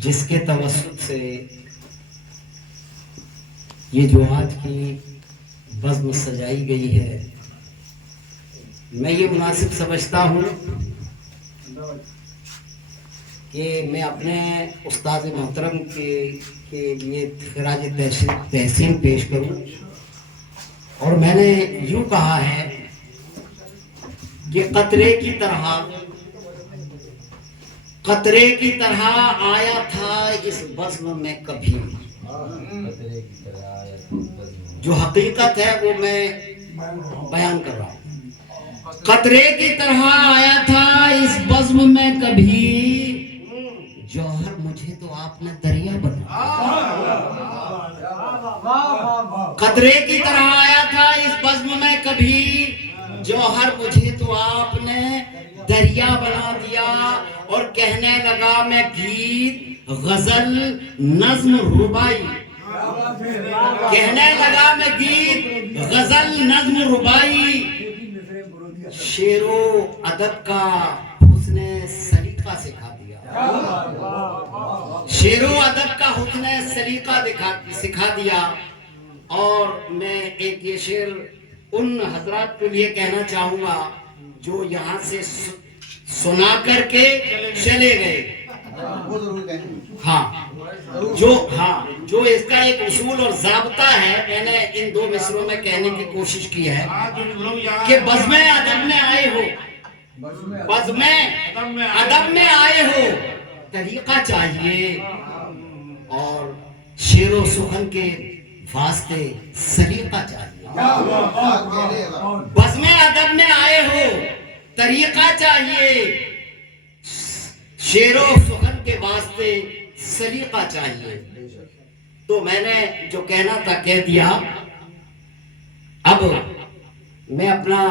جس کے توسط سے یہ جو آج کی بزم سجائی گئی ہے، میں یہ مناسب سمجھتا ہوں کہ میں اپنے استاد محترم کے لیے خراج تحسین پیش کروں. اور میں نے یوں کہا ہے کہ قطرے کی طرح آیا تھا اس بزم میں کبھی. جو حقیقت ہے وہ میں بیان کر رہا ہوں. قطرے کی طرح آیا تھا اس بزم میں کبھی، جوہر مجھے تو آپ نے دریا بنا. قطرے کی طرح آیا تھا اس بزم میں کبھی، جوہر مجھے تو آپ نے دریا بنا دیا. اور کہنے لگا میں گیت غزل نظم ربائی، کہنے لگا میں گیت غزل نظم ربائی، شعر و ادب کا حسن سلیقہ سکھا دیا. شعر و ادب کا حسن سلیقہ سکھا دیا. اور میں ایک یہ شعر ان حضرات کے لیے کہنا چاہوں گا جو یہاں سے سنا کر کے چلے گئے. جو اس کا ایک اصول اور ضابطہ ہے، میں نے ان دو مصروں میں کہنے کی کوشش کی ہے کہ بزم ادب میں آئے ہو، بزم ادب میں آئے ہو، طریقہ چاہیے اور شعر و سخن کے واسطے سلیقہ چاہیے. بزم ادب میں آئے ہو، طریقہ چاہیے، شعر و سخن کے واسطے سلیقہ چاہیے. تو میں نے جو کہنا تھا کہہ دیا. اب میں اپنا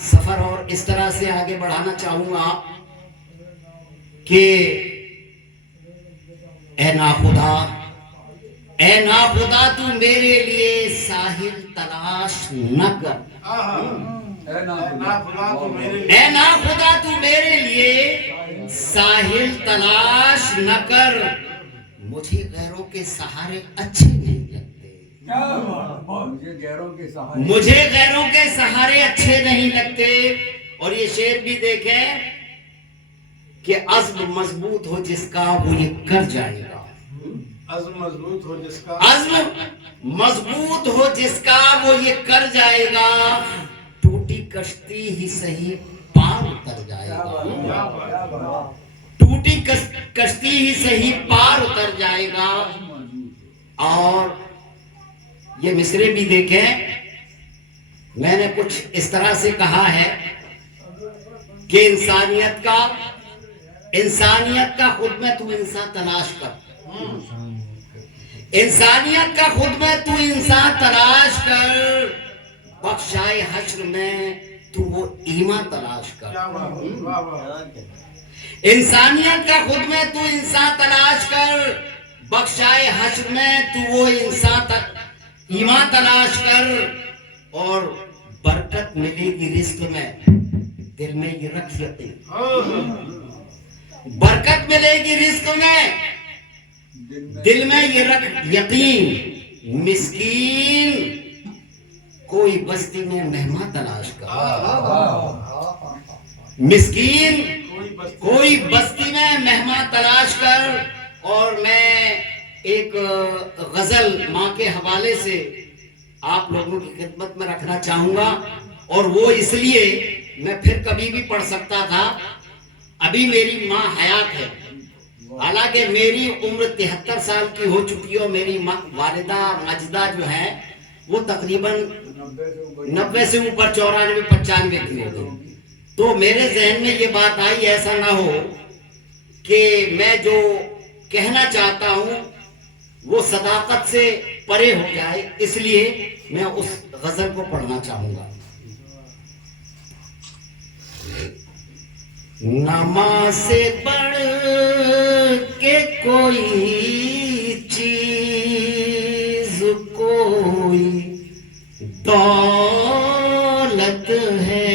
سفر اور اس طرح سے آگے بڑھانا چاہوں گا کہ اے ناخدا تو میرے لیے ساحل تلاش نہ کر. اے ناخدا تو میرے لیے ساحل تلاش نہ کر، مجھے غیروں کے سہارے اچھے نہیں لگتے. مجھے غیروں کے سہارے اچھے نہیں لگتے. اور یہ شعر بھی دیکھیں کہ عزم مضبوط ہو جس کا وہ یہ کر جائے گا. عزم مضبوط ہو جس کا وہ یہ کر جائے گا. ٹوٹی کشتی ہی صحیح پار اتر جائے گا. ٹوٹی کشتی ہی صحیح پار اتر جائے گا. اور یہ مصرے بھی دیکھیں، میں نے کچھ اس طرح سے کہا ہے کہ انسانیت کا خود میں تو انسان تلاش کر. انسانیت کا خود میں تو انسان تلاش کر، بخشائے حشر میں تو وہ ایمان تلاش کر. انسانیت کا خود میں تو انسان تلاش کر، بخشائے حشر میں تو وہ ایمان تلاش کر. اور برکت ملے گی رزق میں، دل میں یہ رکھ یقین. برکت ملے گی رزق میں، دل میں یہ رکھ یقین. مسکین کوئی بستی میں مہمان تلاش کر. مسکین کوئی بستی میں مہمان تلاش کر. اور میں ایک غزل ماں کے حوالے سے آپ لوگوں کی خدمت میں رکھنا چاہوں گا. اور وہ اس لیے میں پھر کبھی بھی پڑھ سکتا تھا. ابھی میری ماں حیات ہے، حالانکہ میری عمر 73 سال کی ہو چکی ہے. اور میری والدہ ماجدہ جو ہے وہ تقریباً 90 سے اوپر 94-95 کی ہو گئی. تو میرے ذہن میں یہ بات آئی ایسا نہ ہو کہ میں جو کہنا چاہتا ہوں وہ صداقت سے پرے ہو جائے، اس لیے میں اس غزل کو پڑھنا چاہوں گا. نماز سے بڑھ کے کوئی چیز کوئی دولت ہے،